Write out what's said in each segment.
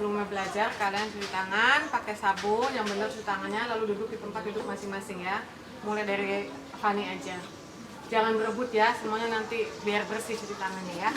sebelumnya belajar kalian cuci tangan pakai sabun yang benar, cuci tangannya, lalu duduk di tempat duduk masing-masing ya. Mulai dari Fani aja. Jangan berebut ya, semuanya nanti biar bersih cuci tangannya ya.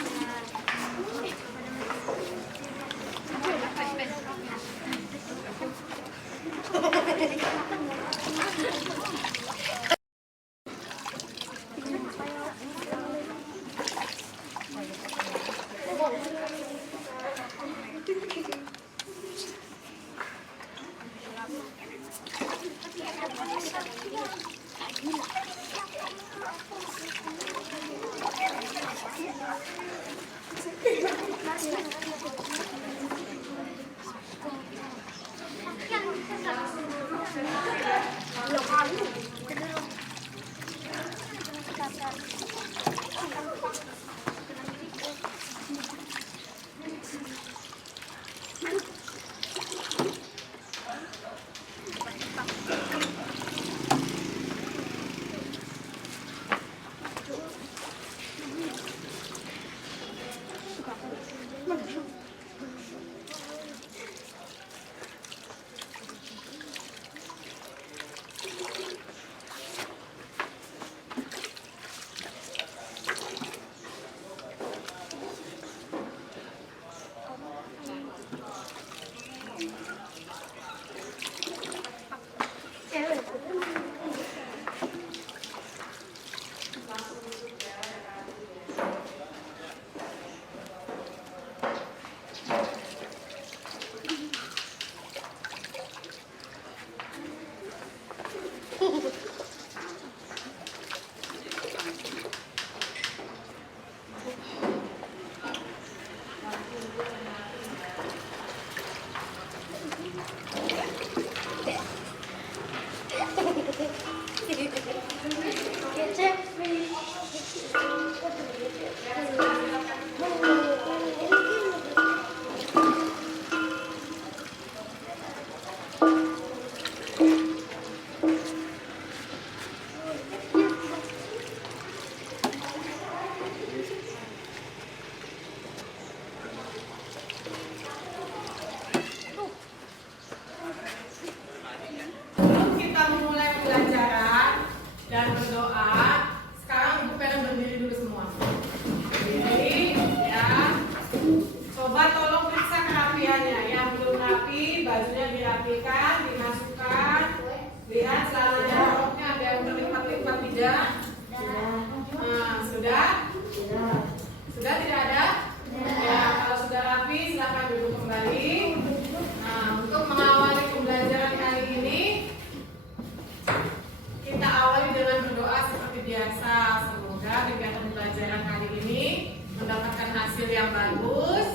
Yang bagus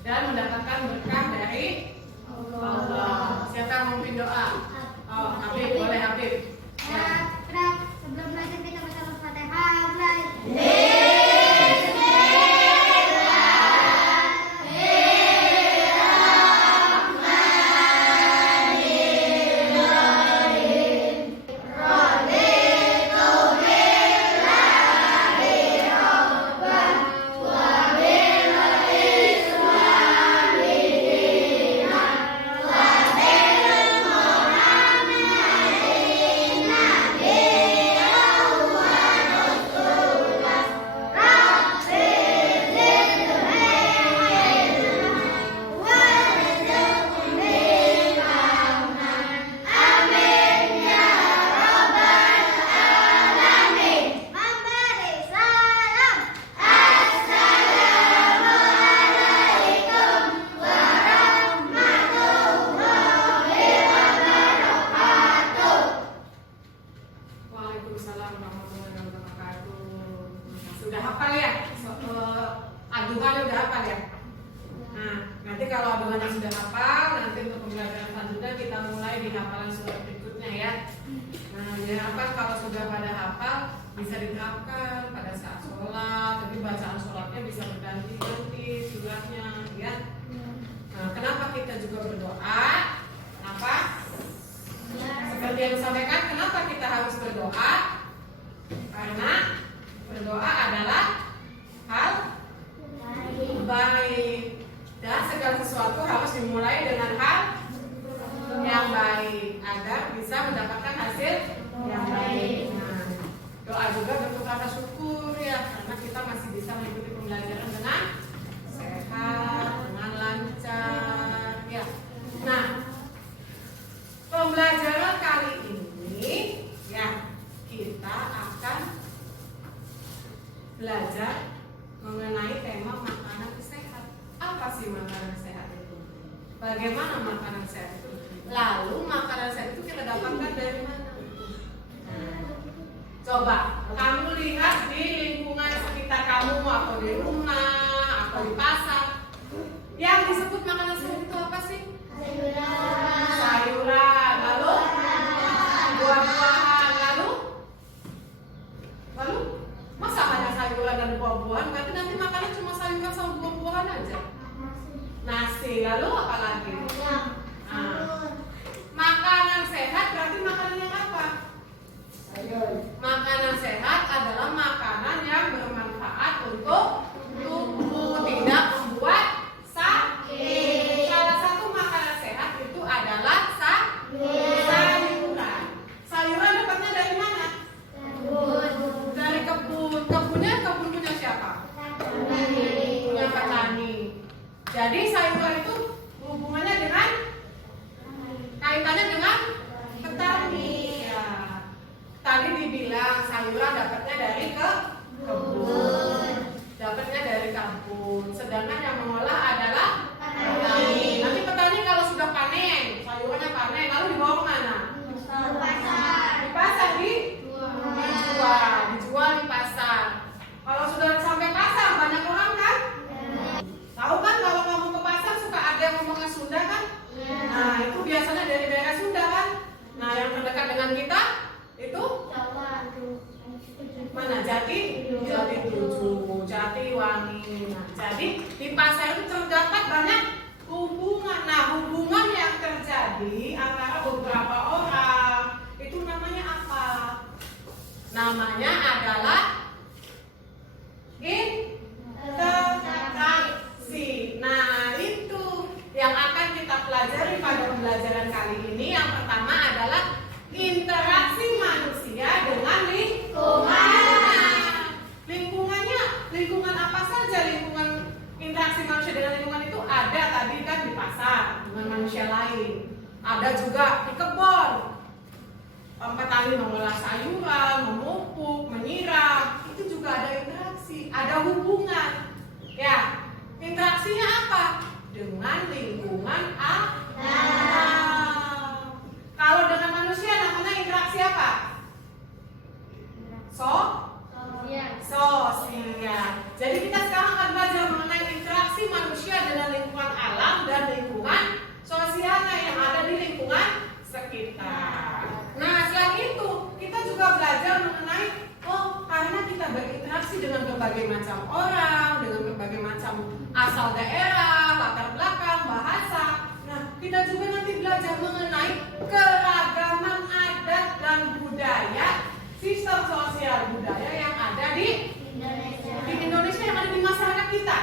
dan mendapatkan berkah dari Allah. Siapa yang mau memimpin doa? Oh, Habib, boleh Habib. Ya, sebelum belajar kita baca Al-Fatihah. Sudah hafal ya? Aduhannya udah hafal ya? Nah, nanti kalau aduhannya sudah hafal, nanti untuk pembelajaran selanjutnya kita mulai di hafalan surat berikutnya ya. Nah, jadi apa kalau sudah pada hafal bisa diterapkan pada saat sholat, tapi bacaan sholatnya bisa berganti-ganti suratnya ya. Nah, kenapa kita juga berdoa? Kenapa? Seperti yang disampaikan, kenapa kita harus berdoa? Karena berdoa adalah hal baik dan segala sesuatu akan belajar mengenai tema makanan sehat. Apa sih makanan sehat itu? Bagaimana makanan sehat itu? Lalu makanan sehat itu kita dapatkan dari mana? Coba kamu lihat di lingkungan sekitar kamu, atau di rumah, atau di pasar. Yang disebut makanan sehat itu apa sih? Sayuran, lalu buah-buahan, lalu masa hanya sayuran dan buah-buahan? Berarti nanti makannya cuma sayuran sama buah-buahan aja. Nasi, lalu apa lagi? Makanan sehat berarti makanan yang apa? Makanan sehat adalah makanan yang bermanfaat untuk tubuh, tidak membuat sakit. Salah satu makanan sehat itu adalah sayuran. Sayuran dapatnya dari mana? Dari kebun. Kebun punya siapa? Punya petani. Jadi sayuran itu hubungannya dengan kaitannya dengan petani. Ya. Tadi dibilang sayuran dapatnya dari kebun. Dapatnya dari kebun. Sedangkan yang mengolah adalah petani. Nanti petani kalau sudah panen, sayurannya panen, lalu dibawa kemana? Di pasar, dijual di pasar. Kalau sudah sampai pasar, banyak orang kan? Tahu kan kalau kamu ke pasar suka ada yang ngomongnya Sunda kan? Nah itu biasanya dari daerah Sunda kan? Nah yang terdekat dengan kita itu mana? Jati 7, Jatiwangi. Nah, jadi di pasar itu terdapat banyak hubungan. Nah hubungan yang terjadi antara beberapa orang itu namanya apa? Namanya adalah interaksi. Nah itu yang akan kita pelajari pada pembelajaran kali ini. Yang pertama adalah interaksi manusia dengan lingkungan. Lingkungan apa saja? Lingkungan interaksi manusia dengan lingkungan itu ada tadi kan di pasar dengan manusia lain. Ada juga di kebun. Petani mengolah sayuran, memupuk, menyiram, itu juga ada interaksi, ada hubungan. Ya, interaksinya apa? Dengan lingkungan alam. Kalau dengan manusia namanya interaksi apa? Sosial. Jadi kita sekarang akan belajar mengenai interaksi manusia dengan lingkungan alam dan lingkungan sosialnya yang ada di lingkungan sekitar. Nah, selain itu kita juga belajar mengenai karena kita berinteraksi dengan berbagai macam orang, dengan berbagai macam asal daerah, latar belakang, bahasa. Nah, kita juga nanti belajar mengenai keragaman adat dan budaya, sistem sosial budaya yang ada di Indonesia, yang ada di masyarakat kita.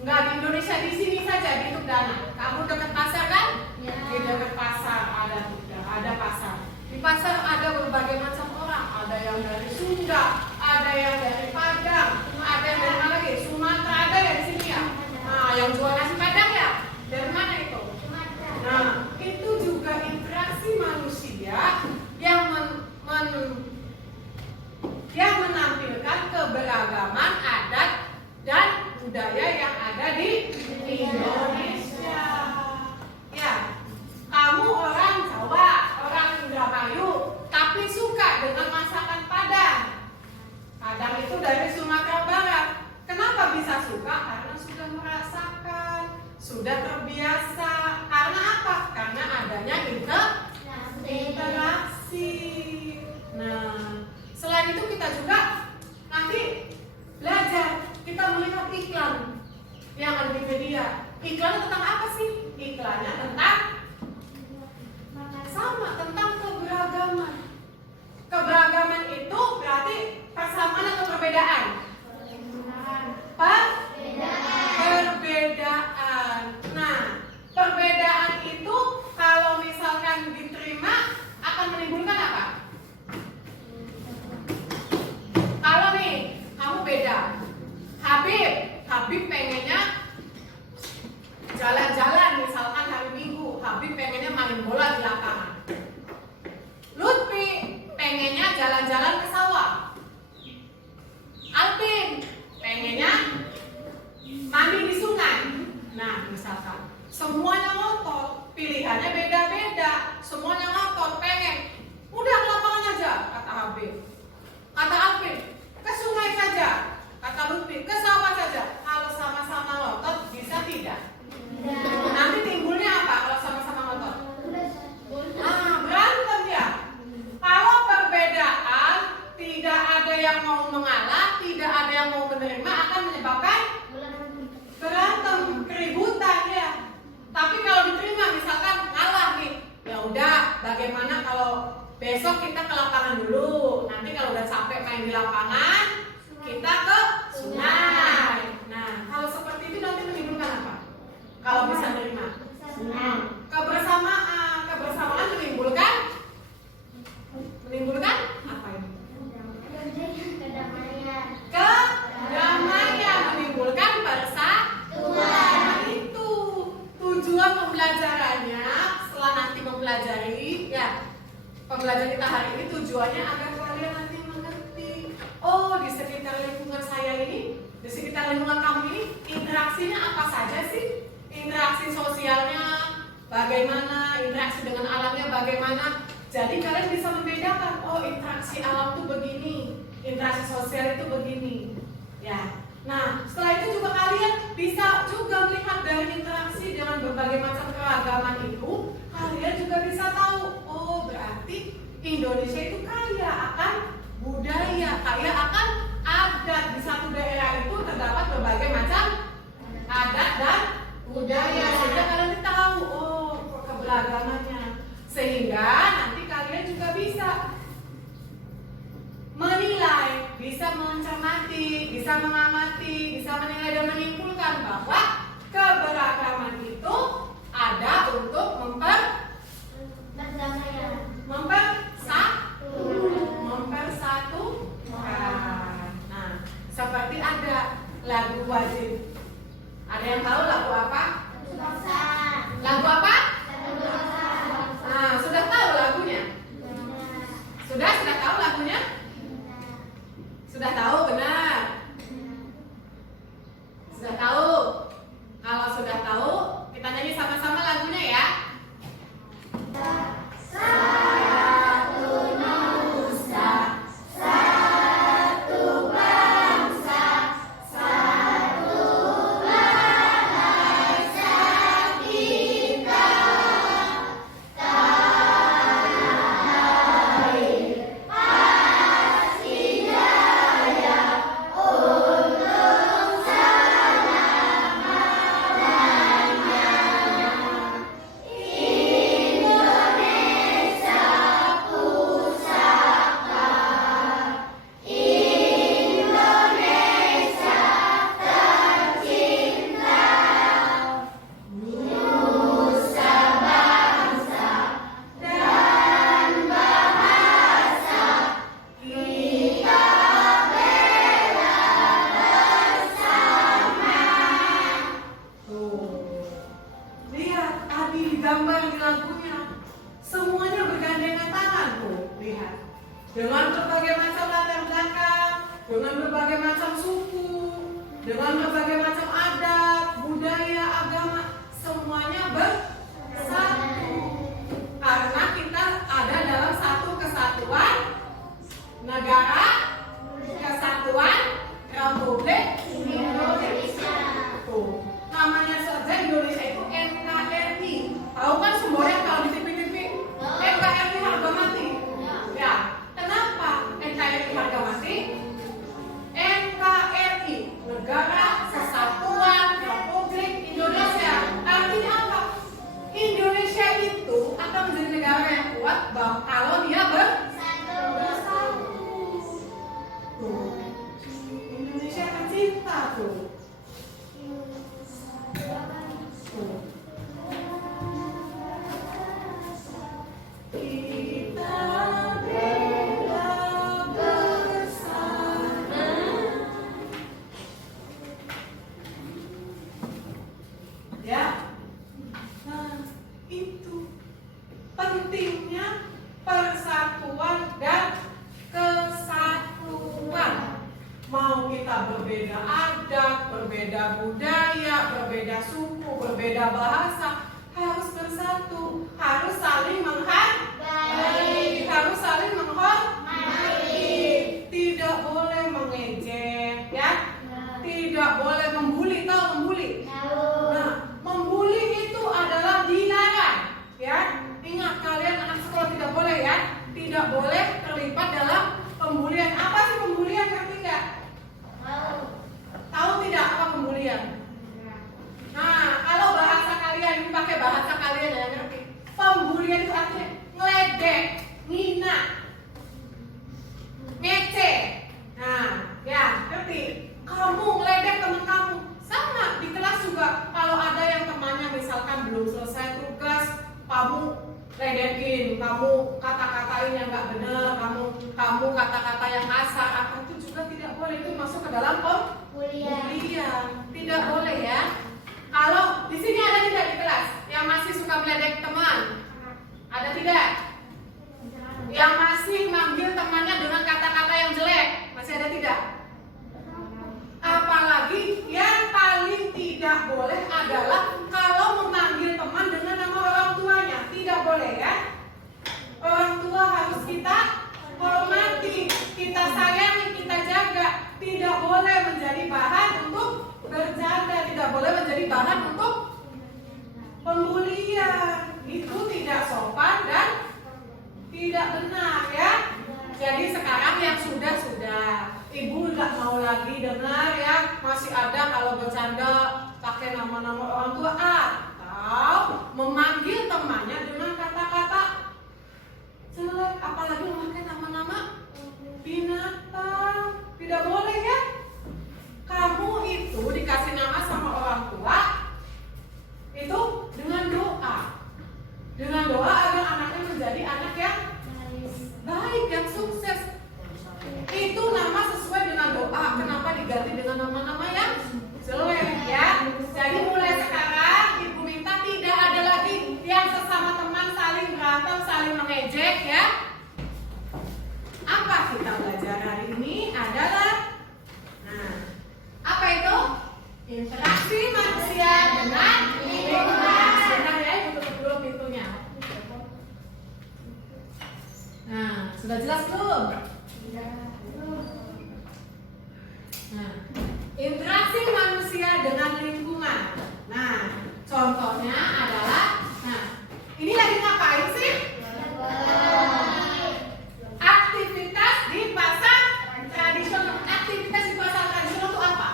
Enggak di Indonesia di sini saja di Tugdana. Kamu dekat pasar kan? Ya. Di dekat pasar ada pasar. Di pasar ada berbagai macam orang. Ada yang dari Sunda, ada yang dari Padang, ada yang dari mana lagi? Sumatera ada ya di sini ya. Nah, yang jual nasi Padang ya? Dari mana itu? Nah, itu juga interaksi manusia yang yang menampilkan keberagaman adat dan budaya yang ada di Indonesia. Ya, kamu orang Jawa, orang Indramayu, tapi suka dengan masakan Padang. Padang itu dari Sumatera Barat. Kenapa bisa suka? Karena sudah merasakan, sudah terbiasa. Karena apa? Karena adanya interaksi. Nah, selain itu kita juga nanti belajar, kita melihat iklan yang ada di media. Iklan tentang apa sih? Iklannya tentang tentang keberagaman. Keberagaman itu berarti persamaan atau perbedaan? Perbedaan. Nah, perbedaan itu kalau misalkan diterima akan menimbulkan apa? Kalau nih kamu beda, Habib pengennya jalan-jalan, misalkan hari Minggu, Habib pengennya main bola di lapangan. Lutfi pengennya jalan-jalan ke sawah. yang mau mengalah, tidak ada yang mau menerima, akan menyebabkan berantem, keributan ya. Tapi kalau diterima, misalkan ngalah nih, ya udah, bagaimana kalau besok kita ke lapangan dulu. Nanti kalau udah sampai main di lapangan, kita ke sungai. Nah, kalau seperti itu nanti menimbulkan apa? Kalau bisa menerima, kebersamaan menimbulkan apa ini? Kedamaian, menimbulkan persatuan. Nah, itu tujuan pembelajarannya. Setelah nanti mempelajari, ya pembelajaran kita hari ini tujuannya agar kalian nanti mengerti. Oh, di sekitar lingkungan saya ini, di sekitar lingkungan kamu ini, interaksinya apa saja sih? Interaksi sosialnya bagaimana, interaksi dengan alamnya bagaimana. Jadi kalian bisa membedakan, oh interaksi alam itu begini, interaksi sosial itu begini. Ya. Nah, setelah itu juga kalian bisa juga melihat dari interaksi dengan berbagai macam keragaman itu, kalian juga bisa tahu, oh berarti Indonesia itu kaya akan budaya, kaya akan adat. Di satu daerah itu terdapat berbagai macam adat dan budaya, sehingga kalian tahu oh keberagamannya, sehingga nanti kalian juga bisa menilai, bisa mencermati, bisa mengamati, bisa menilai dan menyimpulkan bahwa keberagaman itu ada untuk mempersatukan. Nah, seperti ada lagu wajib. Ada yang tahu lagu apa? Lagu apa? Nah, sudah tahu lagunya? Sudah tahu lagunya? Sudah tahu, benar? Sudah tahu? Kalau sudah tahu, kita nyanyi sama-sama lagunya ya. Dengan berbagai macam adat, budaya, agama, semuanya bersatu. Karena kita ada dalam satu kesatuan negara, kesatuan Republik Indonesia. Tuh, namanya saja Indonesia itu NKRI. Tahu kan semboyan kalau di TV-TV? NKRI harga mati. Ya, kenapa NKRI harga mati? NKRI, Negara Kesatuan Republik Indonesia. Artinya apa? Indonesia itu akan menjadi negara yang kuat kalau dia bersatu. Tuh, Indonesia akan cinta tuh. Kita bela bersama. Ya, nah itu pentingnya persatuan dan kesatuan. Mau kita berbeda adat, berbeda budaya, berbeda suku, berbeda bahasa, harus bersatu, harus saling menghargai, harus saling menghormati, tidak boleh mengejek, ya, tidak boleh membuli. Tahu membuli? Nah, membuli itu adalah dilarang, ya. Ingat kalian anak sekolah tidak boleh ya, tidak boleh terlibat dalam pembulian. Apa sih pembulian? itu juga tidak boleh, itu masuk ke dalam pembulian. Tidak boleh ya. Kalau di sini ada tidak di kelas yang masih suka meledek teman? Ada tidak? Yang masih manggil temannya dengan kata-kata yang jelek? Masih ada tidak? Apalagi yang paling tidak boleh adalah kalau memanggil teman dengan nama orang tuanya. Tidak boleh ya. Orang tua harus kita hormati, kita sayangi, kita jaga. Tidak boleh menjadi bahan untuk bercanda, tidak boleh menjadi bahan untuk pembulian. Itu tidak sopan dan tidak benar ya. Jadi sekarang yang sudah ibu nggak mau lagi dengar ya, masih ada kalau bercanda pakai nama-nama orang tua atau memanggil temannya dengan kata-kata jelek, apalagi memakai nama-nama binatang. Tidak boleh ya. Kamu itu dikasih nama sama orang tua itu dengan doa agar anaknya menjadi anak yang baik, yang sukses. Itu nama sesuai dengan doa. Kenapa diganti dengan nama-nama yang jelek ya? Jadi mulai sekarang ibu minta tidak ada lagi yang sesama teman saling berantem, saling mengejek ya. Apa kita belajar hari ini adalah apa itu? Interaksi manusia dengan lingkungan. Sebentar ya, ibu tutup dulu pintunya. Nah, sudah jelas belum? Nah, interaksi manusia dengan lingkungan. Nah, contohnya adalah, ini lagi ngapain sih? Aktivitas di pasar tradisional. Aktivitas di pasar tradisional itu apa?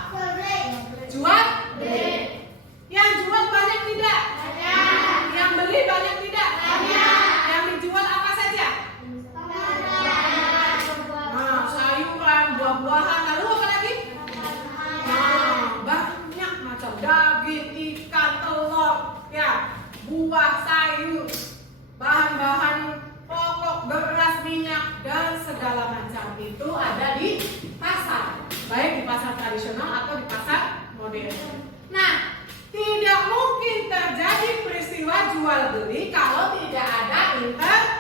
Jual beli. Yang jual banyak tidak? Banyak. Yang beli banyak tidak? Banyak. Yang dijual apa saja? Sayuran, buah-buahan, lalu apa lagi? Banyak macam daging, ikan, telur, ya, buah, sayur, bahan-bahan pokok, beras, minyak, dan segala macam itu ada di pasar, baik di pasar tradisional atau di pasar modern. Nah, tidak mungkin terjadi peristiwa jual beli kalau tidak ada interaksi.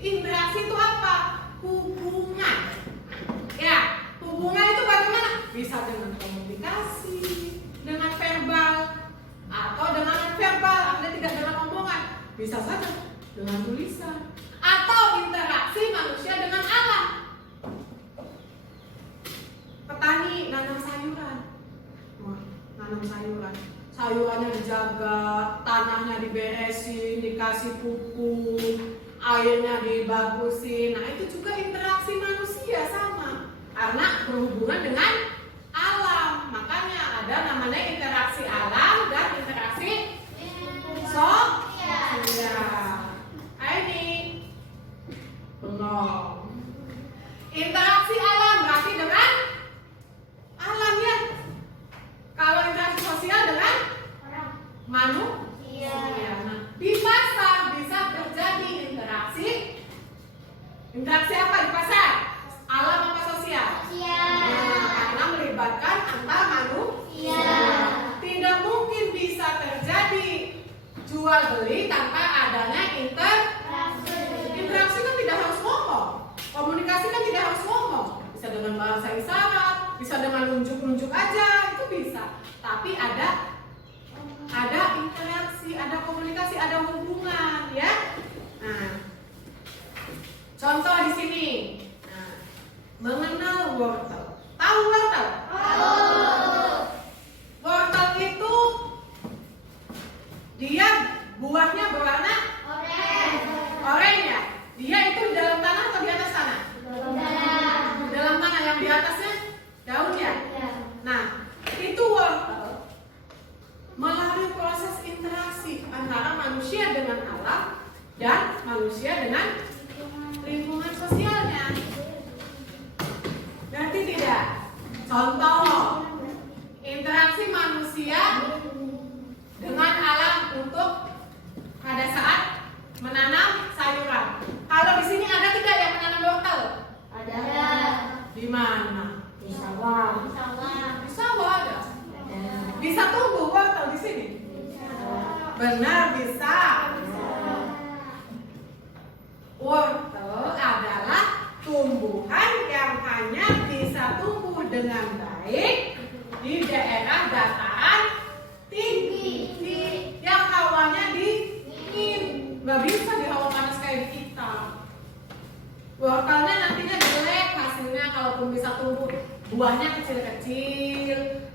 Interaksi itu apa? Hubungan. Ya, hubungan itu bagaimana? Bisa dengan komunikasi, dengan verbal, atau dengan non-verbal. Anda tidak dengan omongan, bisa saja dengan tulisan, atau interaksi manusia dengan alam. Petani nanam sayuran, sayurannya dijaga, tanahnya diberesin, dikasih pupuk, airnya dibagusin. Nah, itu juga interaksi manusia sama, karena berhubungan dengan alam. Makanya ada namanya interaksi alam dan interaksi sosial. Ini belum. Interaksi alam berarti dengan alam ya. Kalau interaksi sosial dengan manusia. Nah, di pasar bisa terjadi interaksi. Interaksi apa di pasar? Alam apa sosial? Karena melibatkan antar manusia. Tidak mungkin bisa terjadi jual beli tanpa adanya interaksi. Interaksi kan tidak harus ngomong. Komunikasi kan tidak harus ngomong. Bisa dengan bahasa isyarat, bisa dengan nunjuk-nunjuk aja, itu bisa. Tapi ada interaksi, ada komunikasi, ada hubungan ya. Nah, contoh di sini. Nah, mengenal wortel. Tahu wortel? Wortel itu dia buahnya berwarna oranye ya. Dia itu di dalam tanah atau di atas tanah? Di dalam tanah. Yang di atasnya daun ya. Nah, itu wortel melalui proses interaksi antara manusia dengan alam dan manusia dengan lingkungan sosialnya. Ngerti tidak? Contoh, interaksi manusia dengan alam untuk pada saat menanam sayuran. Kalau di sini ada tidak yang menanam wortel? tumbuhan yang hanya bisa tumbuh dengan baik di daerah dataran tinggi, yang hawanya dingin. Nggak bisa di hawa panas kayak kita. Wortelnya nantinya jelek hasilnya, kalaupun bisa tumbuh buahnya kecil-kecil,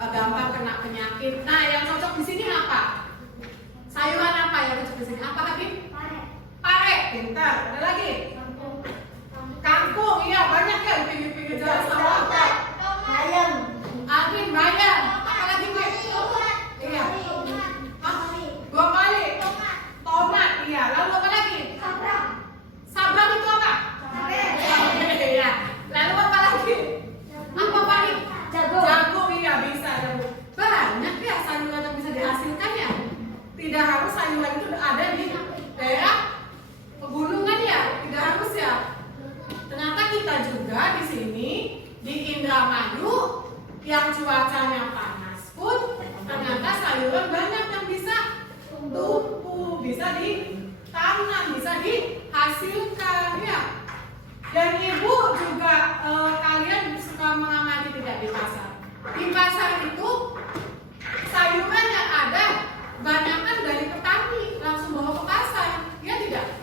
gampang kena penyakit. Nah, yang cocok di sini apa? Sayuran apa yang cocok di sini? Apa Habib? Pare, pintar. Ada lagi? Kangkung, iya banyak ya di pinggir-pinggir jalan sawah. Bayam. Angin, bayam. Apa lagi Bu? Iya. Hah? 2 kali. Tomat, iya. Lalu apa lagi? Sabrang itu apa? Iya. Lalu apa lagi? Apa paling? Jagung, iya bisa jagung. Banyak ya sayuran yang bisa dihasilkan ya. Tidak harus sayuran itu ada di daerah pegunungan ya, tidak harus ya. Ternyata kita juga di sini di Indramayu yang cuacanya panas pun ternyata sayuran banyak yang bisa tumbuh, bisa ditanam, bisa dihasilkan ya. Dan ibu juga kalian suka mengamati tidak di pasar? Di pasar itu sayuran yang ada banyakkan dari petani langsung bawa ke pasar, ya tidak?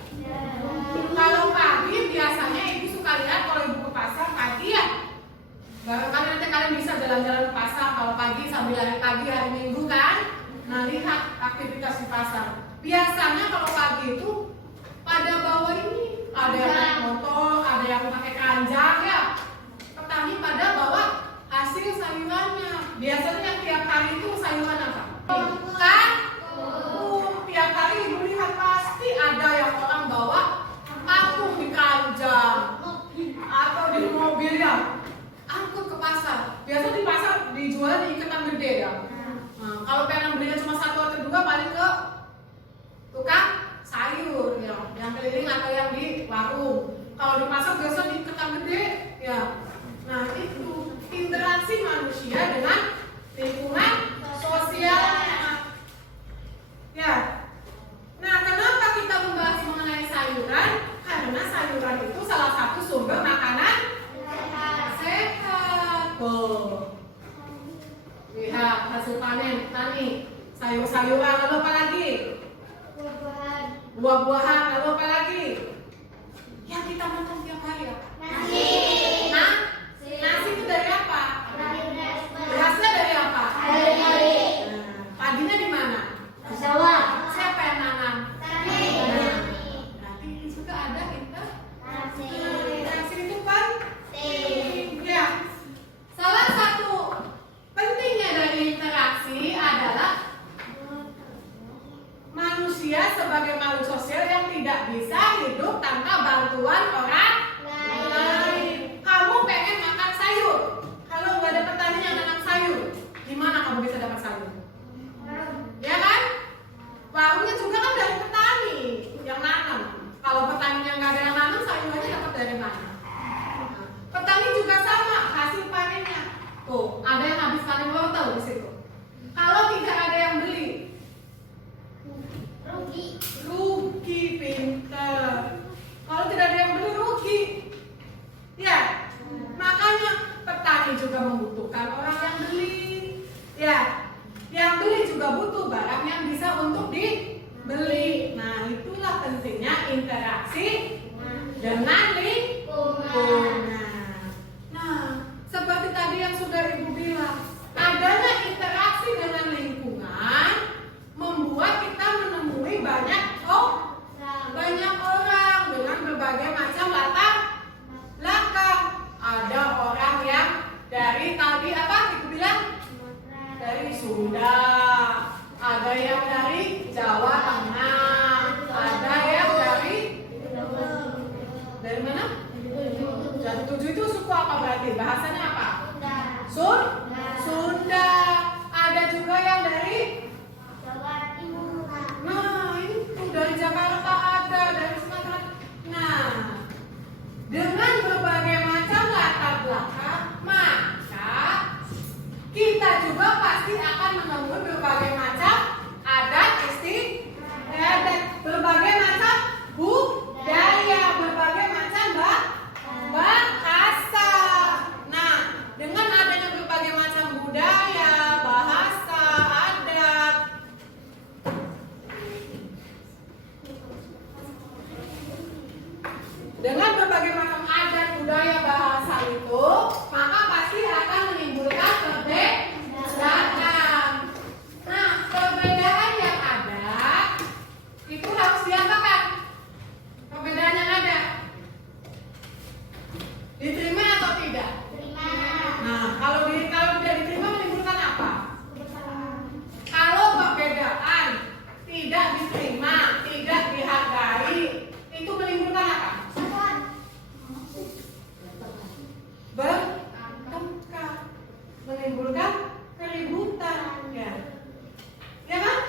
Kalau pagi biasanya ibu suka lihat kalau ibu ke pasar pagi ya. Barangkali nanti kalian bisa jalan-jalan ke pasar kalau pagi sambil hari pagi hari Minggu kan. Nah, lihat aktivitas di pasar. Biasanya kalau pagi itu pada bawa ini, ada yang naik motor, ada yang pakai keranjang ya. Petani pada bawa hasil sayurannya. Biasanya yang tiap hari itu sayuran apa? Kan? Tiap hari ibu lihat pasti ada yang orang bawa kangkung di keranjang atau di mobil ya. Angkut ke pasar. Biasa di pasar dijual di iketan gede ya. Nah, kalau pengen belinya cuma 1 atau 2 paling ke tukang sayur ya, yang keliling atau yang di warung. Kalau di pasar biasa di iketan gede ya. Nah, itu interaksi manusia dengan lingkungan sosialnya. Ya. Nah, kenapa kita membahas mengenai sayuran? Karena sayuran itu salah satu sumber makanan sehat. Tuh. Lihat hasil panen tani, sayur-sayuran, lalu apa lagi? Buah-buahan, lalu apa lagi? Yang kita makan tiap hari apa? Nasi. Nah, nasi itu dari apa? Berasnya dari apa? Dari Padinya di mana? sawah. Siapa yang nanam? Berarti juga ada interaksi itu penting. Ya. Salah satu pentingnya dari interaksi adalah manusia sebagai makhluk sosial yang tidak bisa hidup tanpa bantuan orang lain. Kamu pengen makan sayur, kalau nggak ada petani yang nanam sayur, gimana kamu bisa dapat sayur? Ya kan? Warungnya juga kan dari petani yang nanam. Kalau petaninya nggak ada yang nanam, sayurannya dapat dari mana? Nah, petani juga sama hasil panennya. Tuh, ada yang habis panen wortel di situ. Kalau tidak ada yang beli, rugi pintar. Kalau tidak ada yang beli rugi. Ya, makanya petani juga membutuhkan orang yang beli. Ya, yang beli juga butuh barang yang bisa untuk dibeli. Nah, itulah pentingnya interaksi dengan lingkungan. Nah, seperti tadi yang sudah ibu bilang, adanya interaksi dengan lingkungan membuat kita menemui banyak orang dengan berbagai macam latar belakang. Ada orang yang dari tadi apa ibu bilang? Dari Sunda, ada yang dari Jawa Tengah, ada yang dari mana? Dari 7 itu suku apa berarti? Bahasanya apa? Sunda. Ada juga yang dari itu dari Jakarta ada, dari Sumatera. Nah, dengan berbagai macam latar belakang, maka kita juga pasti akan menemui berbagai macam adat istiadat, berbagai macam budaya, berbagai macam bahasa. tidak? Terima. Nah, kalau tidak diterima menimbulkan apa? Kebersamaan. Kalau perbedaan tidak diterima, tidak dihargai, itu menimbulkan apa? Persatuan. Bertengkar, menimbulkan keributan, ya. Ya kan?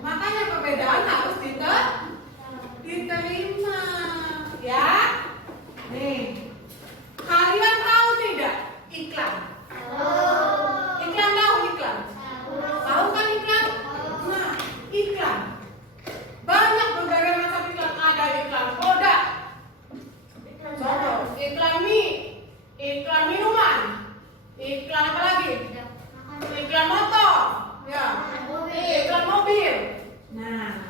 Makanya perbedaan harus diterima, ya. Nih, kalian tahu tidak iklan? Iklan tahu iklan? Tahu kan iklan? Nah, iklan. Banyak berbagai macam iklan. Ada iklan produk, contoh, iklan mie, iklan minuman, iklan apa lagi? Iklan motor, ya, iklan mobil. Nah,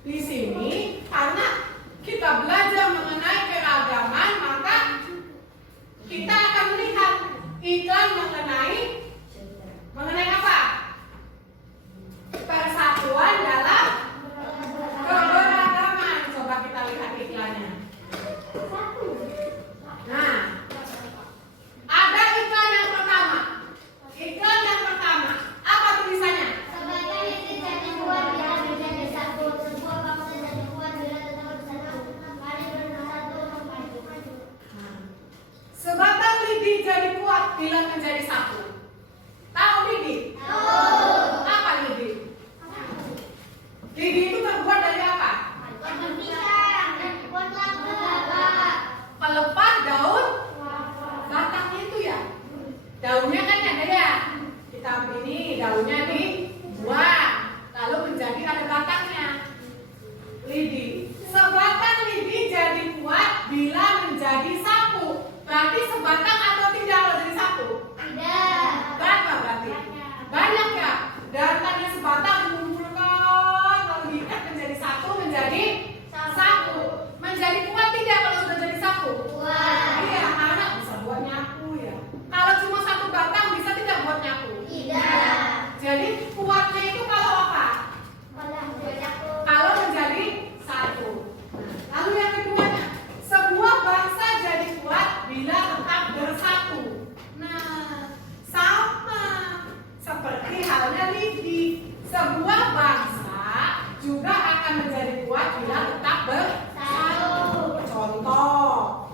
di sini karena kita belajar mengenai keragaman, maka kita akan melihat iklan mengenai apa? Persatuan dalam keberagaman. Coba kita lihat iklannya. Nah, ada iklan yang pertama. Iklan yang pertama, apa tulisannya? Sebagai listrik jadi kuat biar menjadi satu. Sebuah bangsa jadi kuat bila tetap bersatu. Mari bersatu untuk maju. Sebatang lidi jadi kuat bila menjadi satu. Tahu lidi? Apa lidi? Lidi itu terbuat dari apa? Pohon pisang dan pohon kelapa. Pelepah daun batangnya itu ya. Daunnya kan ada ya. Kita ambil ini daunnya dibuang, lalu menjadi ada batangnya. Lidi. Sebatang lidi jadi kuat bila menjadi satu. Berarti sebatang atau tidak kalau jadi satu? Tidak. Berapa berarti? Banyak ya. Dan tadi sebatang dikumpulkan lalu diikat menjadi satu, menjadi satu. Menjadi kuat tidak kalau sudah jadi satu? Kuat. Iya, karena bisa buat nyapu ya. Kalau cuma satu batang bisa tidak buat nyapu? Tidak. Jadi kuatnya itu kalau apa? Kalau menjadi satu. Nah, lalu yang keduanya, sebuah bangsa jadi kuat bila tetap bersatu. Nah, sama seperti halnya lidi. Sebuah bangsa juga akan menjadi kuat bila tetap bersatu. Contoh,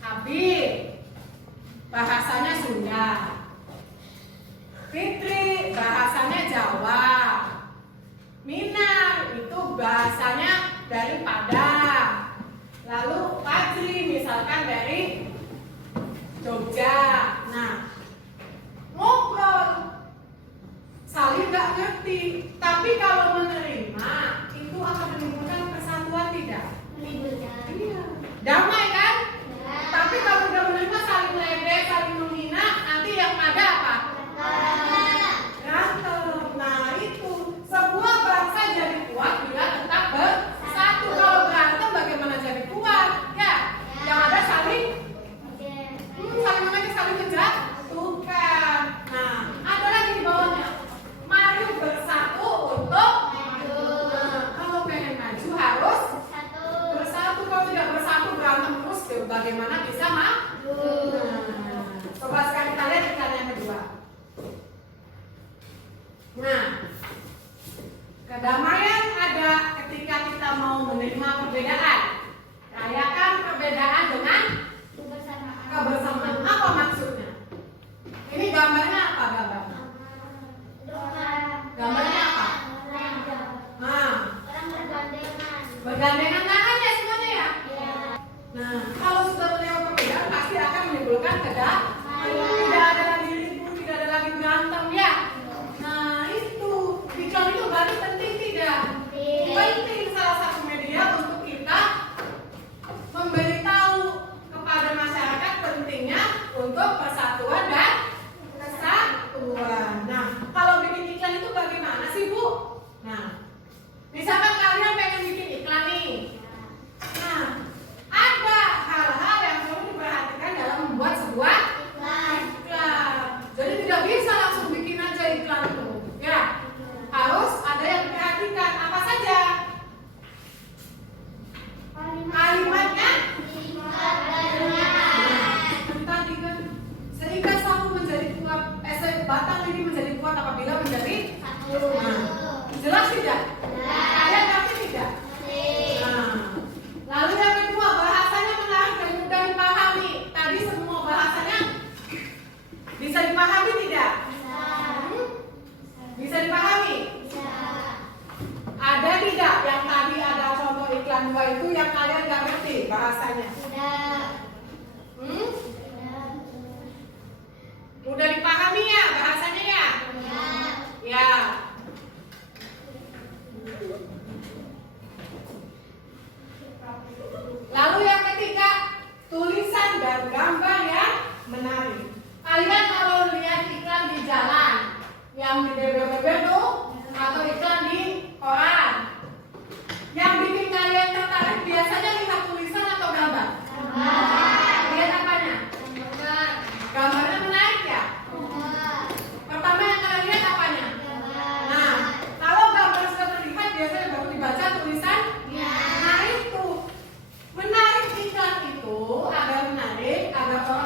Habib bahasanya Sunda, Fitri bahasanya Jawa, Minang itu bahasanya dari Padang, lalu Fajri misalkan dari Jogja. Nah, ngobrol saling nggak ngerti, tapi kalau menerima itu akan menimbulkan persatuan tidak? Iya. Damai kan? Tapi kalau udah menerima saling meledek, saling menghina, nanti yang ada apa? Berantem. Nah itu sebuah bangsa jadi kuat bila tetap bersatu. Kalau berantem bagaimana jadi kuat? Ya, yang ada saling mengajak, saling menjatuhkan. Nah, ada lagi di bawahnya. Mari bersatu untuk maju. Nah, kalau pengen maju harus bersatu. Kalau tidak bersatu berantem terus, bagaimana bisa maju? Nah, coba sekarang kita lihat iklan yang kedua. Nah, kedamaian ada ketika kita mau menerima perbedaan. Rayakan perbedaan dengan kebersamaan. Apa maksudnya? Ini gambarnya apa gambarnya? Gambarnya apa? Nah, bergandengan tangan ya semuanya ya. Nah, kalau sudah menerima perbedaan pasti akan menimbulkan kedamaian. Tidak ada lagi ribut, tidak ada lagi berantem ya. Nah, itu iklan itu berarti penting tidak? Penting, salah satu media untuk kita memberitahu kepada masyarakat pentingnya untuk persatuan dan kesatuan. Nah, kalau bikin iklan itu bagaimana sih Bu? Nah, misalkan kalian pengen bikin iklan nih. Nah, ada hal-hal yang perlu diperhatikan dalam membuat sebuah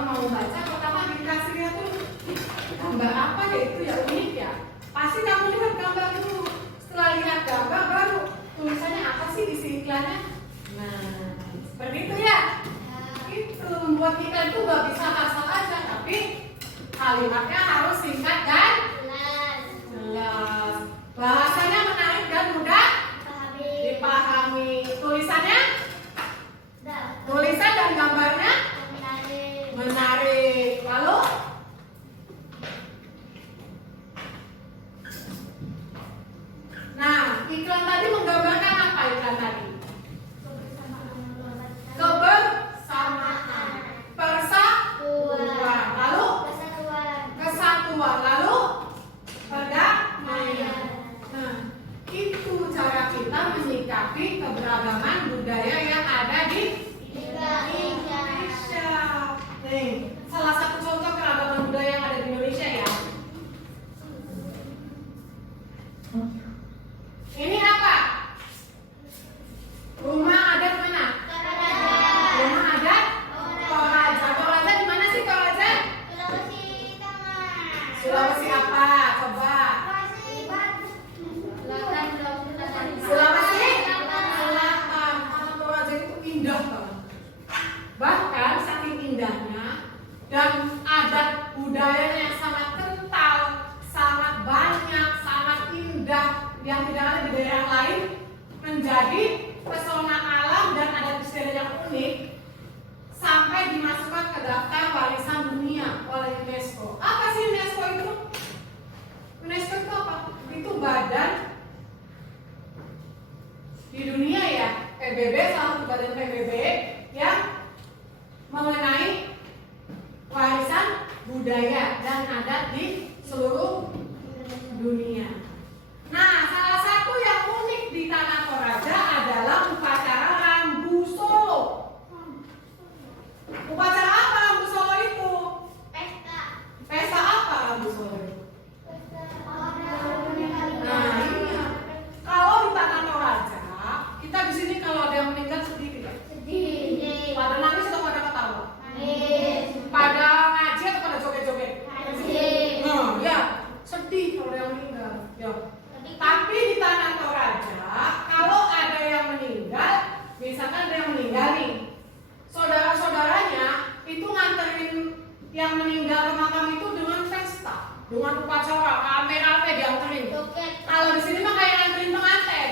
kalau mau baca pertama dikasihnya tuh gambar apa ya, itu ya unik ya. Pasti kamu lihat gambar dulu. Setelah lihat gambar baru tulisannya apa sih isi iklannya. Nah, seperti itu ya. Itu membuat iklan itu gak bisa asal aja, tapi kalimatnya harus singkat dan jelas. Bahasanya menarik dan mudah dipahami. Tulisan dan gambarnya menarik. Lalu nah, iklan tadi menggambarkan apa iklan tadi? Kebersamaan, persatuan, lalu kesatuan, lalu perdamaian. Nah, itu cara kita menyikapi keberagaman budaya yang ada di Indonesia. Nih, salah satu contoh keragaman budaya yang ada di Indonesia ya. Ini apa? Rumah adat mana? Rumah adat Toraja. Toraja di mana sih Toraja? Sulawesi apa? Coba. Sulawesi Selatan. Toraja itu indah banget. Bahkan saking indahnya dan adat budayanya yang sangat kental, sangat banyak, sangat indah yang tidak ada di daerah lain, menjadi pesona alam dan adat istiadat yang unik sampai dimasukkan ke daftar warisan dunia oleh UNESCO. Apa sih UNESCO itu? UNESCO itu apa? Itu badan di dunia ya, PBB, salah satu badan PBB yang mengenai warisan budaya dan adat di seluruh dunia. Nah, salah satu yang unik di Tanah Toraja adalah upacara Rambu Solo. Upacara apa Rambu Solo itu? Pesta apa Rambu Solo itu? Nah, iya. Kalau di Tanah Toraja, kita di sini kalau ada yang meninggal sedih tidak? Pada nangis atau pada ketawa? Pada ngaji atau pada joget-joget? Nah, ya, sedih kalau ada yang meninggal. Ya. Tapi di Tanah Toraja, kalau ada yang meninggal, misalkan ada yang meninggal nih, saudara-saudaranya itu nganterin yang meninggal ke makam itu dengan pesta, dengan upacara, rame-rame dianterin. Kalau di sini mah kayak nganterin pengantin.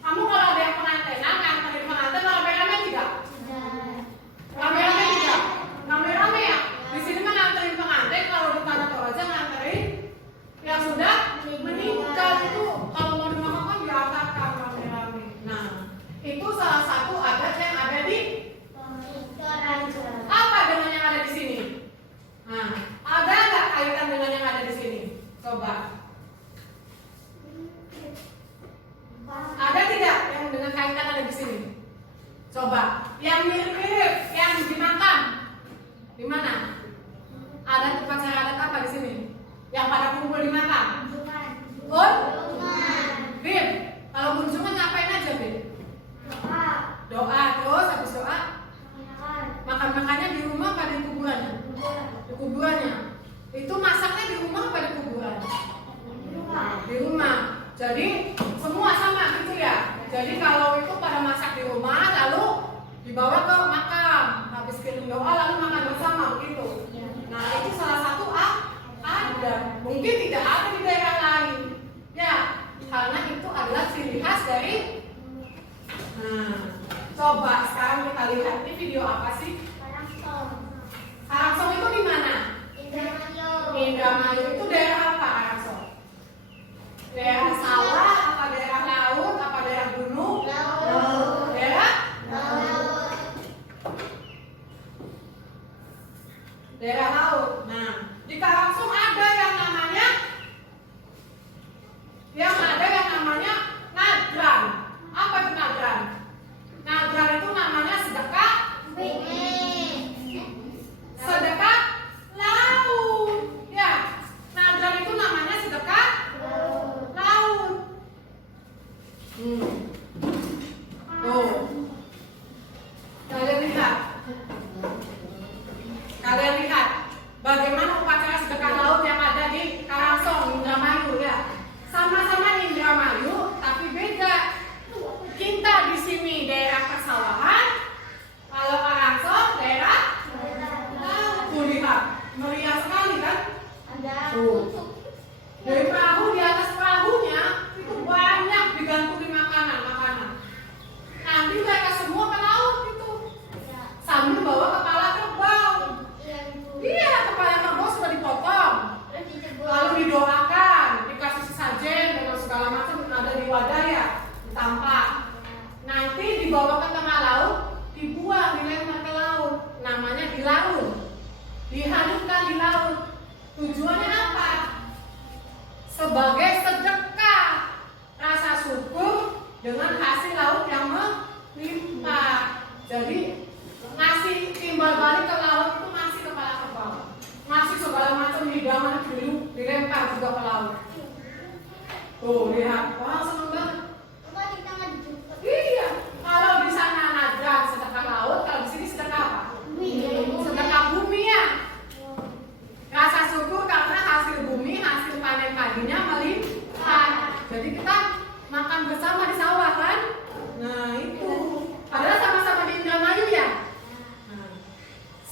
Kamu kalau ada yang pengantinan, nganterin pengantin rame-rame tidak? Rame-rame tidak? Rame-rame ya? Di sini mah nganterin pengantin, kalau di Tanah Toraja nganterin yang sudah meninggal itu kalau mau dimakamkan diantarkan rame-rame. Nah, itu salah satu adat yang ada di apa dengan yang ada di sini? Nah, ada nggak kaitan dengan yang ada di sini? Coba. Ada tidak yang dengan kaitan ada di sini? Coba. Yang mirip-mirip, yang di makam. Di mana? Ada upacara adat apa di sini? Yang pada kumpul di makam? Bim, kalau kunjungan ngapain aja Bim? Doa, terus habis doa makan-makannya di rumah apa di kuburannya? Di kuburannya. Itu masaknya di rumah apa di kuburan? Di rumah. Jadi semua sama gitu ya. Jadi kalau itu pada masak di rumah lalu dibawa ke makam, habis kirim doa lalu makan bersama gitu. Nah, itu salah satu ada. Mungkin tidak ada di daerah lain. Ya, karena itu adalah ciri khas dari. Nah, coba sekarang kita lihat ini video apa sih? Karangsong itu di mana? Indramayu itu daerah apa Karangsong? Daerah sawah, apa daerah laut, apa daerah gunung? Daerah? Daerah laut. Nah, di Karangsong ada yang namanya Nagran. Apa itu Nagran? Nagran itu namanya sedekah laut. Ya, Nagran itu namanya sedekah laut. Tuh. Kalian lihat. Kalian lihat bagaimana upacara sedekah laut yang ada di Karangsong, Indramayu ya. Sama-sama Indramayu, tapi beda. Kita di sini daerah persawahan, kalau Karangsong daerah laut. Tuh lihat, meriah sekali kan? Tuh. Dari perahu, di atas perahunya itu banyak digantungin makanan. Nanti mereka semua ke laut itu sambil bawa kepala kerbau. Iya, kepala kerbau sudah dipotong, lalu didoakan, dikasih sesajen dengan segala macam ada di wadah ya, ditampak. Nanti dibawa ke tengah laut, dibuang, dilempar ke laut. Namanya dilaut, dihanyutkan di laut. Tujuannya apa? Sebagai sedekah, rasa syukur dengan hasil laut yang melimpah. Jadi ngasih timbal balik ke laut itu ngasih kepala kerbau, ngasih segala macam hidangan dulu dilempar juga ke laut. Tuh lihat, wah seneng banget. Iya, kalau di sana ada sedekah laut, kalau di sini sedekah apa? Sedekah bumi ya. Rasa syukur karena hasil bumi, hasil panen padinya melimpah. Jadi kita makan bersama di sawah kan? Nah itu. Padahal sama-sama di Indramayu ya.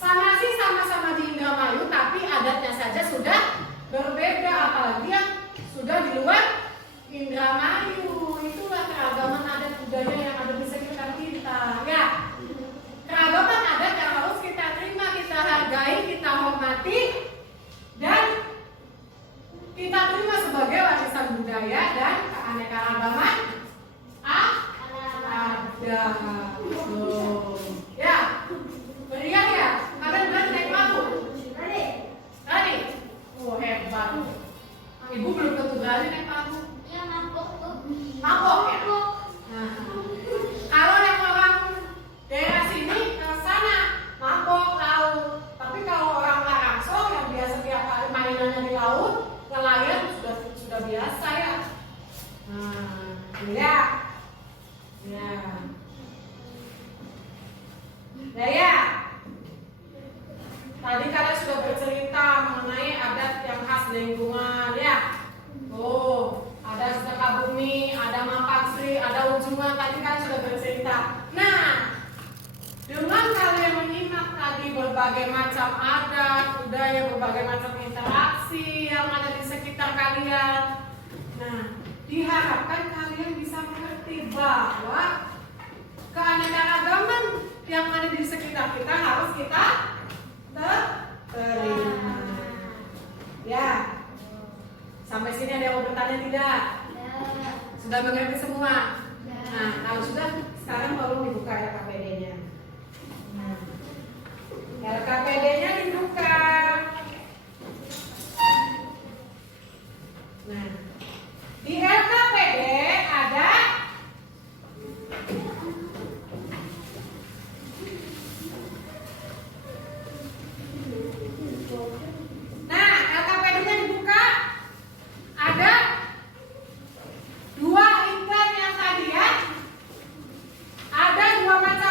Sama-sama di Indramayu, tapi adatnya saja sudah berbeda. Apalagi yang sudah di luar Indramayu. Itulah keragaman adat budaya yang ada di sekitar kita. Ya, keragaman adat yang harus kita terima, kita hargai, kita hormati, dan kita terima sebagai warisan budaya dan keanekaragaman ada. Ya, meriah ya. Kalian berani naik perahu? Berani? Oh hebat. Ibu belum tentu berani naik perahu. Mabok ya. Nah, kalau yang orang daerah sini ke sana mabok laut. Tapi kalau orang Karangsong yang biasa tiap hari mainannya di laut, nelayan sudah biasa ya. Nah, ya. Ya. Nah ya. Tadi kalian sudah bercerita mengenai adat yang khas lingkungan ya. Oh, ada sedekah bumi, ada mapak sri, ada ujungan. Tadi kalian sudah bercerita. Nah, dengan kalian menyimak tadi berbagai macam adat, budaya, berbagai macam interaksi yang ada di sekitar kalian. Nah, diharapkan kalian bisa mengerti bahwa keanekaragaman yang ada di sekitar kita harus kita terima. Ya, sampai sini ada yang mau bertanya tidak? Sudah mengerti semua? Nah, kalau sudah, sekarang baru dibuka LKPD-nya. Nah, LKPD-nya dibuka. Nah, di LKPD ada LKPD-nya dibuka. Ada dua ikan yang tadi ya. Ada dua macam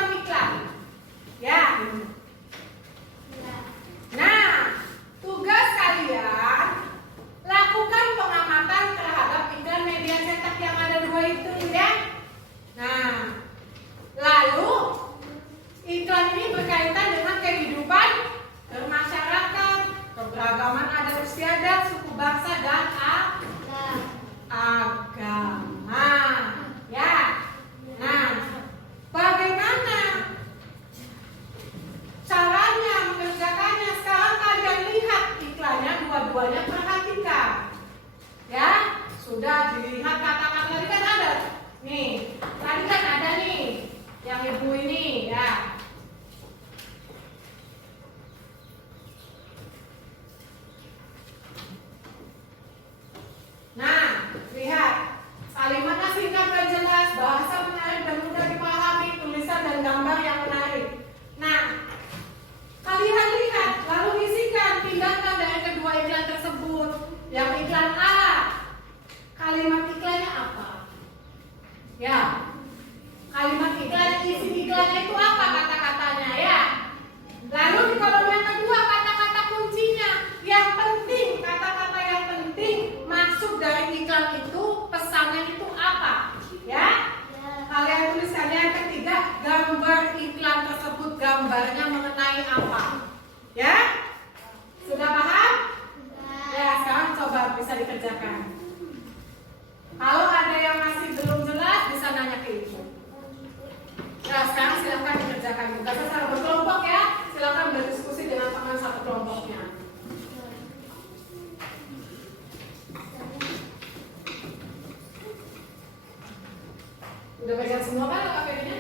semua kan KPD-nya?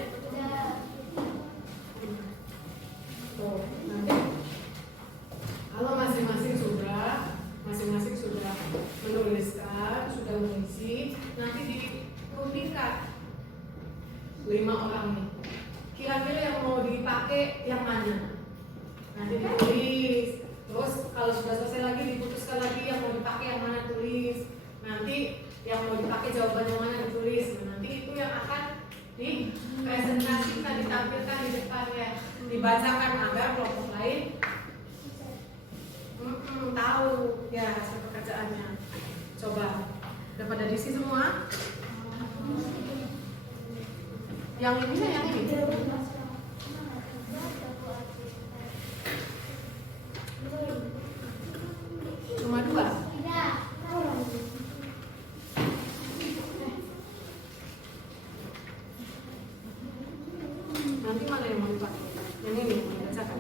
Tuh, nanti kalau masing-masing sudah menuliskan, sudah mengisi, nanti dirundingkan 5 orang nih. Kira-kira yang mau dipakai yang mana? Nanti ditulis. Terus kalau sudah selesai lagi diputuskan lagi yang mau dipakai yang mana, tulis. Nanti yang mau dipakai jawaban yang mana ditulis. Nanti itu yang akan dipresentasikan, ditampilkan di depan ya, dibacakan agar kelompok lain tahu ya hasil pekerjaannya. Coba udah pada diisi semua? Yang ini ya, yang ini. Cuma 2. Nanti mana yang mau dipakai? Yang ini mau dibacakan.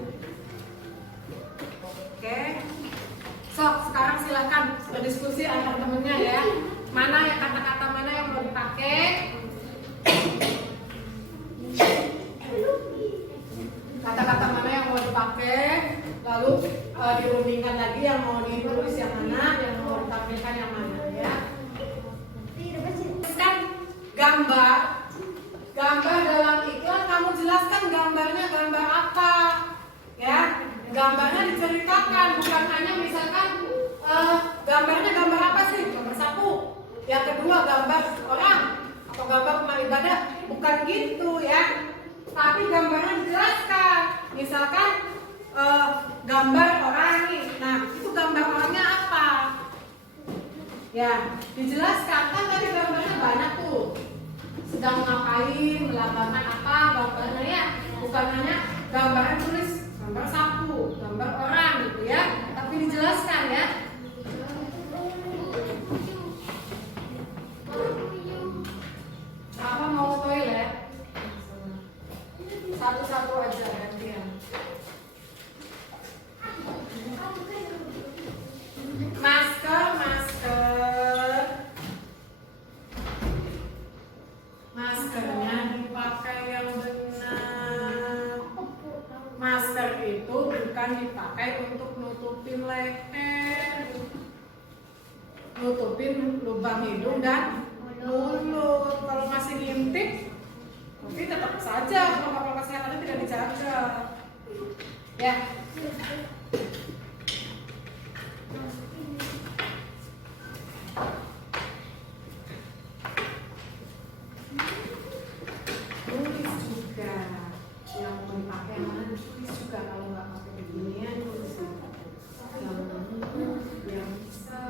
Oke. Sok, sekarang silakan berdiskusi antar temennya ya. Mana yang kata-kata mana yang mau dipakai? Kata-kata mana yang mau dipakai? Lalu dirundingkan lagi yang mau ditulis yang mana, yang mau ditampilkan yang mana ya. Kan gambar dalam iklan kamu jelaskan gambarnya gambar apa ya. Gambarnya diceritakan, bukan hanya misalkan gambarnya gambar apa sih, gambar sapu, yang kedua gambar orang atau gambar rumah ibadah, bukan gitu ya. Tapi gambarnya dijelaskan, misalkan gambar orang nih, nah itu gambar orangnya apa ya, dijelaskan. Kan tadi gambarnya banyak tuh, sedang ngapain, melambangkan apa gambarnya ya, bukan hanya gambarnya tulis gambar sapu, gambar orang gitu ya, tapi dijelaskan ya. Apa mau toilet? Satu-satu aja gantian. Maskernya dipakai yang benar. Masker itu bukan dipakai untuk nutupin leher, nutupin lubang hidung dan mulut. Kalau masih ngintip, tapi tetap saja protokol kesehatannya tidak dijaga. Ya. Tulis juga yang mau dipakai yang mana, tulis juga. Kalau nggak pakai beginian tulis yang bisa.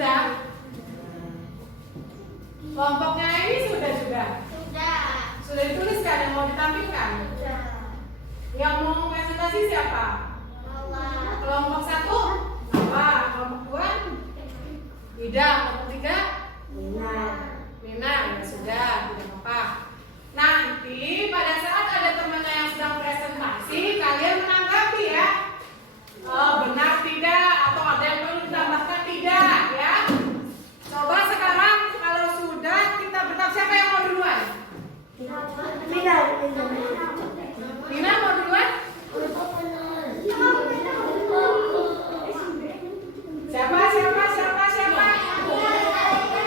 Sudah. Kelompoknya ini sudah. Sudah dituliskan yang mau ditampilkan. Yang mau presentasi siapa? Kelompok 1 apa? Kelompok 2 tidak. Kelompok 3 Mina. Ya sudah, tidak apa. Nanti pada saat ada temannya yang sedang presentasi, kalian menanggapi ya. Benar tidak atau ada yang perlu ditambahkan tidak ya. Coba sekarang kalau sudah kita bertahap, siapa yang mau duluan? Mina mau duluan? Siapa?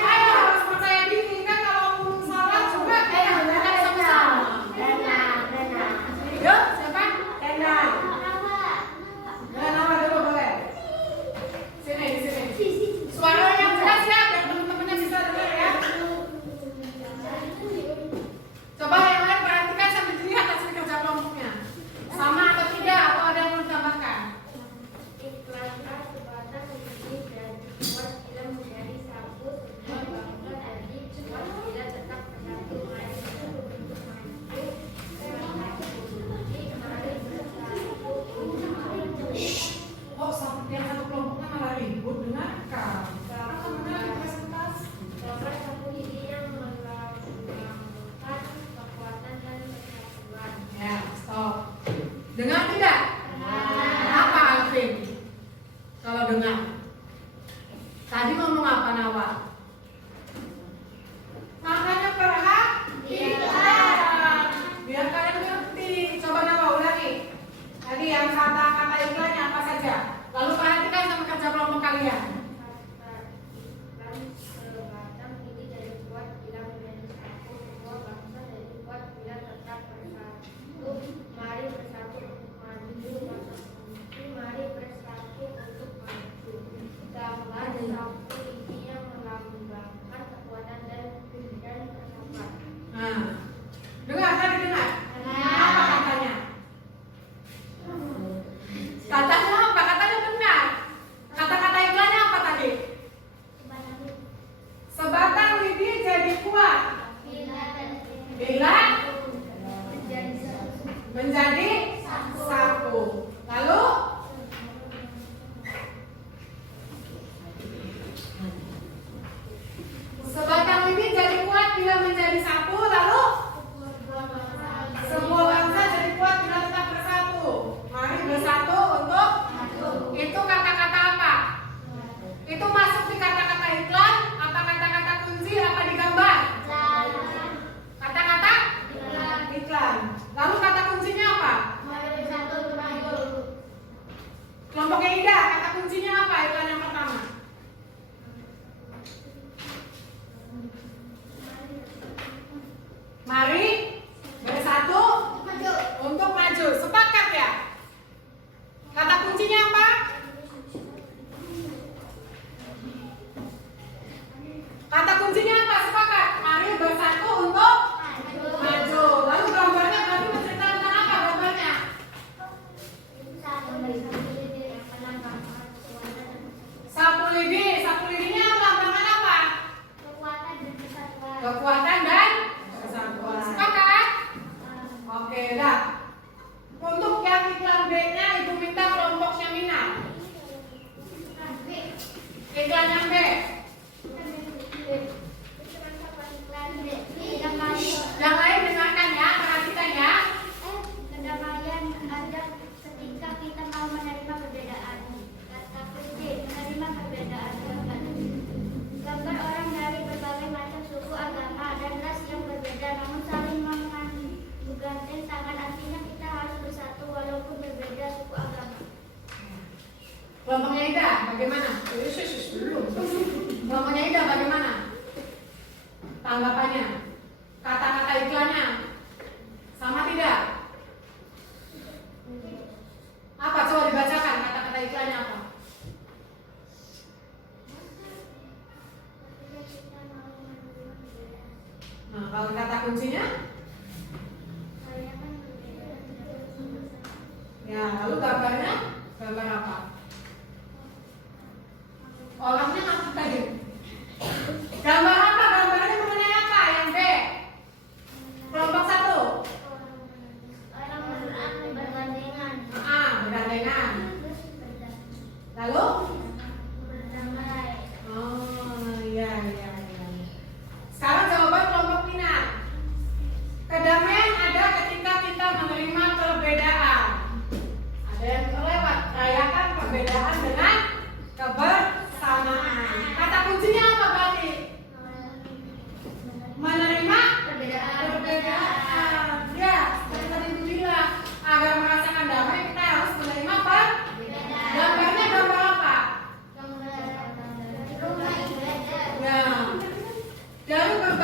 Ayo harus percaya diri kan, kalau salah coba kita sama-sama. Yuk, siapa? Nama dulu boleh. Sini, di sini. Suara yang jelas ya, biar teman-temannya bisa dengar ya. Coba yang lain perhatikan sambil dilihat hasil kerja kelompoknya. Sama atau tidak, atau ada yang mau ditambahkan? Oh, yang satu kelompoknya malah ribut, dengarkan. Sekarang sebenarnya presentasi. Ya, stop. Dengar tidak? Apa Alvin? Kalau dengar. Tadi ngomong apa Nawa? Makanya perhatikan. Biar kalian ngerti. Coba Nawa ulangi. Tadi yang kata-kata iklannya apa saja? Lalu perhatikan sama kerja kelompok kalian. Mari bersatu untuk maju, mari bersatu untuk maju. Gambar sapu lidi yang melambangkan kekuatan dan kesabaran. Nah, dengar tadi dengar. Apa katanya? Katanya apa? Katanya benar. Kata-kata iklannya apa tadi? Sebatang lidi jadi kuat bila menjadi satu. Lalu sebatang lidi jadi kuat bila menjadi satu. Lalu sebuah bangsa jadi kuat bila tetap bersatu. Mari bersatu untuk itu. Kata-kata apa? Itu masuk di kata-kata iklan, apa kata-kata kunci, apa di gambar? Kata-kata iklan. Lalu kata kuncinya apa? Kelompoknya Ida, kata kuncinya apa iklan yang pertama? Mari bersatu untuk maju. Sepakat ya? Kata kuncinya apa? Kata kuncinya apa? Sepakat. Mari bersatu untuk maju. Lalu gambarnya berarti menceritakan tentang apa gambarnya? Sapu lidi. Sapu lidinya melambangkan apa? Kekuatan dan kesatuan. Sepakat? Oke, dah. Untuk yang iklan B-nya, Ibu minta kelompoknya Mina. Iklan yang B. Yang lain dengarkan ya, perhatikan ya. Kedamaian ada ketika kita mau menerima perbedaan. Kata kunci, menerima perbedaan. Gambar orang dari berbagai macam suku, agama, dan ras yang berbeda, namun saling menggandeng tangan. Artinya kita harus bersatu walaupun berbeda suku agama. Kelompoknya Ida, bagaimana? Belum. Kelompoknya Ida bagaimana? Tanggapannya? Kata-kata iklannya sama tidak? Apa? Coba dibacakan kata-kata iklannya apa? Nah, kalau kata kuncinya? Ya, lalu gambarnya? Gambar apa? Orangnya nanti tadi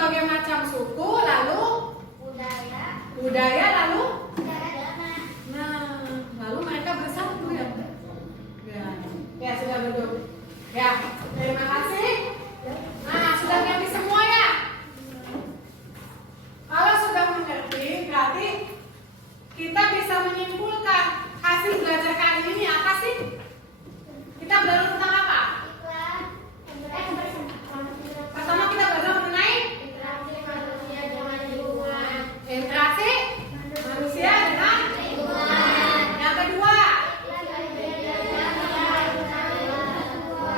berbagai macam suku, lalu budaya, lalu nah, lalu mereka bersatu ya. Ya, sudah duduk. Ya, terima kasih. Nah, sudah ngerti semua ya? Kalau sudah mengerti, berarti kita bisa menyimpulkan hasil belajar kali ini apa sih? Kita belajar tentang apa? Pertama kita belajar mengenai interaksi manusia dengan lingkungan. Yang kedua,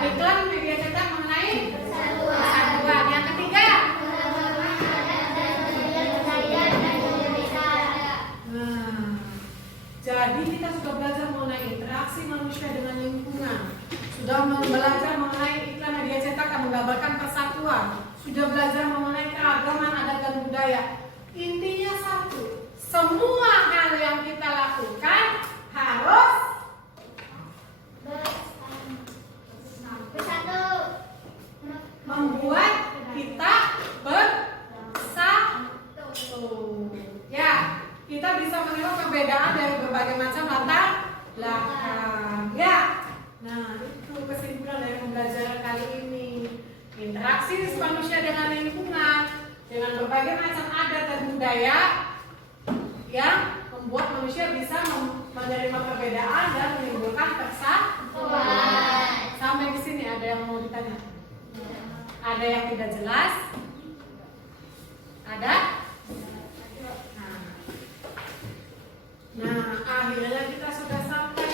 iklan media cetak mengenai persatuan. Yang ketiga, jadi kita sudah belajar mengenai interaksi manusia dengan lingkungan. Sudah belajar mengenai iklan media cetak yang menggambarkan persatuan. Sudah belajar mengenai keragaman adat dan budaya. Intinya satu, semua hal yang kita lakukan harus membuat kita bersatu. Ya, kita bisa menilai perbedaan dari berbagai macam latar belakang. Ya, nah itu kesimpulan dari pembelajaran kali ini. Interaksi manusia dengan lingkungan, dengan berbagai macam adat dan budaya yang membuat manusia bisa menerima perbedaan dan menimbulkan persatuan. Sampai di sini ada yang mau ditanya? Ada yang tidak jelas? Ada? Nah, akhirnya kita sudah sampai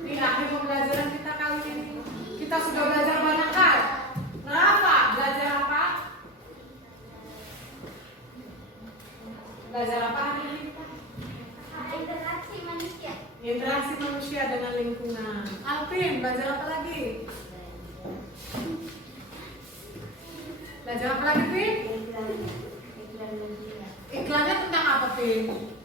di akhir pembelajaran kita kali ini. Kita sudah belajar banyak hal. Kenapa? Belajar apa? Belajar apa hari ini? Interaksi manusia dengan lingkungan. Alvin, belajar apa lagi? Belajar apa lagi, Vin? Iklannya tentang apa, Vin?